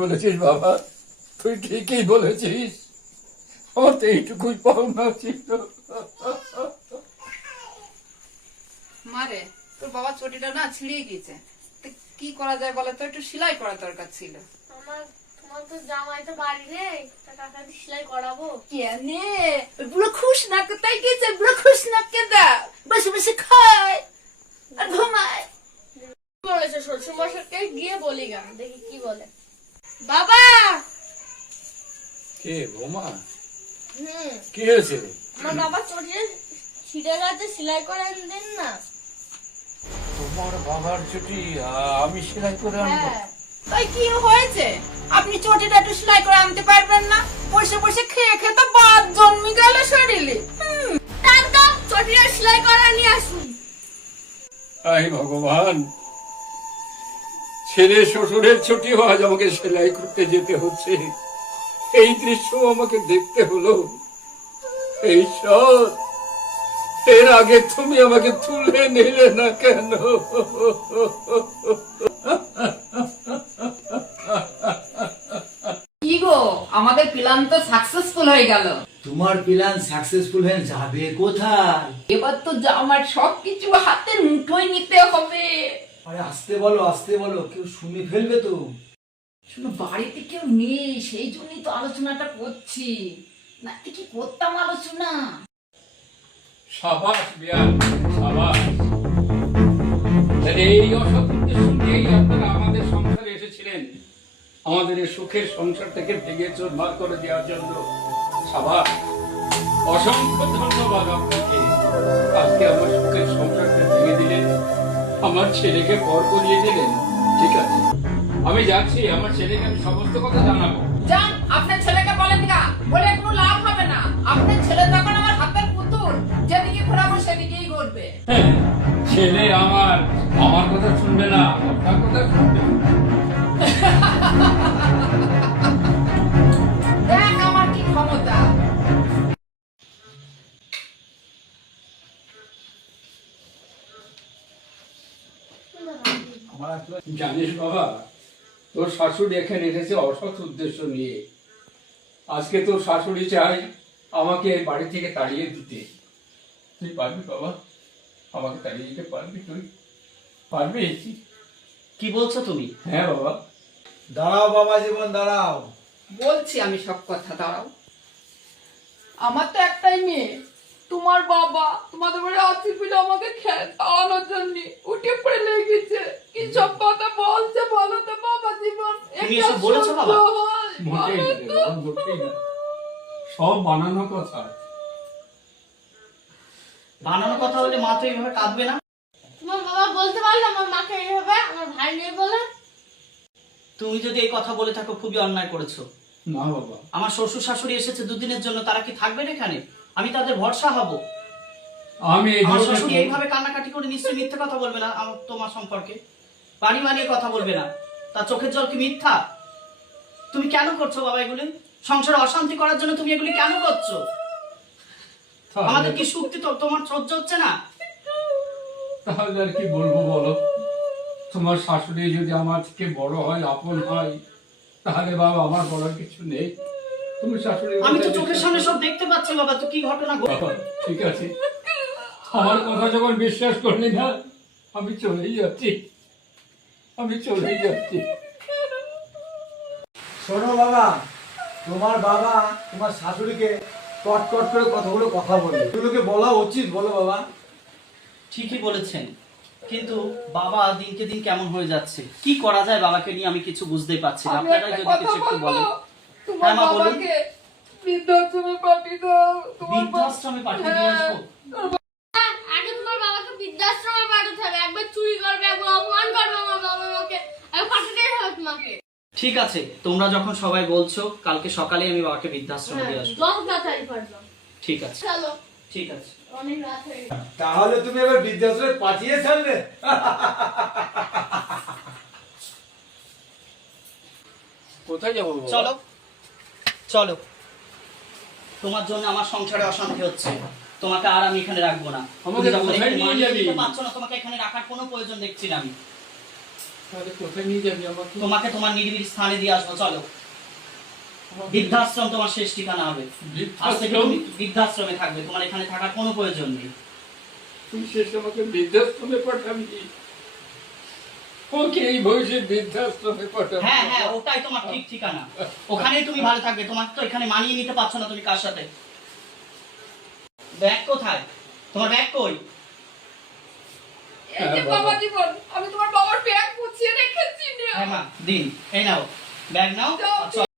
বলেছিস বাবা, তুই ঠিকই বলেছিস। আমার তো এইটুকুই পাওনা ছিল। মারে, তোর বাবা চটিটা না ছিঁড়ে গেছে, কি করা যায় বলে তো? একটু সেলাই করা দরকার ছিল। তোমার তো জামাই তো বাড়ি নেই, তা কাকা দিয়ে সেলাই করাবো। কেনে বুড়ো খুশ না কোথায় গেছে? বুড়ো খুশ না কেদা বসে বসে খায় আর ঘুমায়। বলেছে শ্বশুর মশাইকে গিয়ে বলি গা, দেখি কি বলে। বাবা! কে বৌমা? হুম, কি হয়েছে? আমার বাবা চটিয়ে ছিঁড়ে গেছে, সেলাই করে দেন না। তোমার বাবার ছুটি আমি সেলাই করে আনবো? হ্যাঁ, তাই কি হয়েছে? আপনি চটিটা একটু সেলাই করে আনতে পারবেন না? বসে বসে খেয়ে খেয়ে তো বাদ জন্মি গেল শরীরে। তার তো চটিটা সেলাই করা নিয়ে আসুন। আই ভগবান, ছেলে শ্বশুরের ছুটি আজ আমাকে সেলাই করতে যেতে হচ্ছে। এই দৃশ্য আমাকে দেখতে হলো। এই সব এর আগে তুমি আমাকে তুলে নিলে না কেন? কি গো, আমাদের প্ল্যান তো সাকসেসফুল হয়ে গেল। তোমার প্ল্যান সাকসেসফুল হয়ে যাবে কোথায়? এবার তো আমার সবকিছু হাতের মুঠোয় নিতে হবে। আরে আসতে বলো, কেউ শুনে ফেলবে তো। শুধু বাড়িতে কেউ নেই, সেই জন্যই তো আলোচনাটা করছি। না কি করতাম আলোচনা? সাবাস বিয়ান, সাবাস। এই অসৎ উদ্দেশ্য নিয়েই আপনারা আমাদের সংসারে এসেছিলেন, আমাদের এই সুখের সংসারটাকে ভেঙে চুরমার করে দেওয়ার জন্য। সাবাস, অসংখ্য ধন্যবাদ আপনাকে। আজকে আমার সুখের সংসারটা ভেঙে দিলেন, আমার ছেলেকে পর করিয়ে দিলেন। ঠিক আছে, আমি যাচ্ছি, আমার ছেলেকে আমি সমস্ত কথা জানাবো। যান, আপনার ছেলেকে বলেন না, বলে কোনো লাভ হবে না। আপনার ছেলে তখন আমার হাতের পুতুল, যেদিকে ঘোরাবো সেদিকেই ঘুরবে। হ্যাঁ, ছেলে আমার কথা শুনবে না, আপনার কথা শুনবে। দেখ আমার কি ক্ষমতা। জানিস বাবা, তোর শাশুড়ি এখানে এসেছে অসৎ উদ্দেশ্য নিয়ে। আজকে তোর শাশুড়ি চাই আমাকে এই বাড়ি থেকে তাড়িয়ে দিতে। তুই পারবি বাবা? আমাকে তাড়িয়ে দিতে পারবি? তুই পারবি? কি বলছো তুমি? হ্যাঁ বাবা। দাঁড়াও বাবা জীবন, দাঁড়াও। বলছি আমি সব কথা, দাঁড়াও। আমার তো একটাই মেয়ে, তোমার বাবা তোমাদের বাড়ি আসিফ আমাকে খাওয়ানোর জন্য উঠে পড়ে লেগেছে। কি সব কথা বলছে বলো তো বাবা জীবন? তুমি এসব বলেছো বাবা? মোটেই না রে বাবা, মোটেই না। সব বানানো কথা। বানানো কথা হলে মা তো এইভাবে কাঁদবে না। তোমার বাবা বলতে পারলো আমার মাকে এইভাবে, আমার ভাই নেই বলে? তুমি যদি এই কথা বলে থাকো খুবই অন্যায় করেছো। না বাবা, আমার শ্বশুর শাশুড়ি এসেছে দুদিনের জন্য, তারা কি থাকবেন এখানে? আমি তাদের ভরসা হব? আমি এই আমার ধরনের শ্বশুর এইভাবে কান্নাকাটি করে নিশ্চয়ই মিথ্যে কথা বলবে না আমার তোমার সম্পর্কে। বাড়ি বানিয়ে কথা বলবে না, তার চোখের জল কি মিথ্যা? তুমি কেন করছো বাবা এগুলি? সংসারে অশান্তি করার জন্য তুমি এগুলি কেন করছো? আমাদের কি সুক্তি তো তোমার সহ্য হচ্ছে না? তাহলে আর কি বলবো বলো? তোমার শাশুড়ি যদি আমার থেকে বড় হয়, আপন হয়, তাহলে বাবা আমার বলার কিছু নেই। তুমি শাশুড়ি, আমি তো চোখের সামনে সব দেখতে পাচ্ছি বাবা, তো কি ঘটনা বাবা, ঠিক আছে, আমার কথা যখন বিশ্বাস করলি না, আমি চলেই যাচ্ছি। শোনো বাবা, তোমার বাবা তোমার শাশুড়িকে কট করে কতগুলো কথা বলে, এগুলোকে বলা উচিত? বলো বাবা। ঠিকই বলেছেন, কিন্তু বাবা দিনকে দিন কেমন হয়ে যাচ্ছে। কি করা যায় বাবাকে নিয়ে আমি কিছু বুঝতেই পারছি না। আপনারা যদি কিছু একটু বলেন। তোমার হ্যাঁ মা, বলুন। বাবাকে বৃদ্ধাশ্রমে পাঠিয়ে দাও। বৃদ্ধাশ্রমে পাঠিয়ে দিয়ে আসবো? আগে তোমার বাবাকে বৃদ্ধাশ্রমে পাঠাতে হবে। একবার চুরি করবে, একবার অপমান করবে আমার বাবা মাকে, একবার পাঠাতেই হবে তোমাকে। ঠিক আছে, তোমরা যখন সবাই বলছো, কালকে সকালে আমি বাবাকে বৃদ্ধাশ্রমে দিয়ে আসবো। 10 রাতাই পারবে। ঠিক আছে, চলো, ঠিক আছে। অনেক রাত হয়ে গেছে। তাহলে তুমি এবার বৃদ্ধাশ্রমে পাঠিয়ে ছাড়লে? কোথায় যাবো? চলো চলো, তোমার জন্য আমার সংসারে অশান্তি হচ্ছে। তোমাকে আর আমি এখানে রাখবো না। আমাকে তুমি যখন কোথায় একটু নিয়ে মানিয়ে যাবি? নিতে পারছো না, তোমাকে এখানে রাখার কোনো প্রয়োজন দেখছি না আমি। তাহলে কোথায় নিয়ে যাবি আমাকে? তোমাকে তোমার নিরিবিলি স্থানে দিয়ে আসবো, চলো। বৃদ্ধাশ্রম তোমার শেষ ঠিকানা হবে। আজ থেকে বৃদ্ধাশ্রম? তুমি বৃদ্ধাশ্রমে থাকবে, তোমার এখানে থাকার কোনো প্রয়োজন নেই। তুই শেষ আমাকে বৃদ্ধাশ্রমে পাঠাবি? ওকে এই বয়সে বৃদ্ধাশ্রমে পাঠাবি? হ্যাঁ হ্যাঁ, ওটাই তোমার ঠিক ঠিকানা। ওখানেই তুমি ভালো থাকবে। তোমার তো এখানে মানিয়ে নিতে পারছো না, তুমি কার সাথে? ব্যাগ কোথায়? তোমার ব্যাগ কই? এই যে বাবা জীবন, আমি তোমার বাবার ব্যাগ গুছিয়ে রেখেছি। হ্যাঁ মা, দিন, এই নাও ব্যাগ নাও। যাও। আর চলো।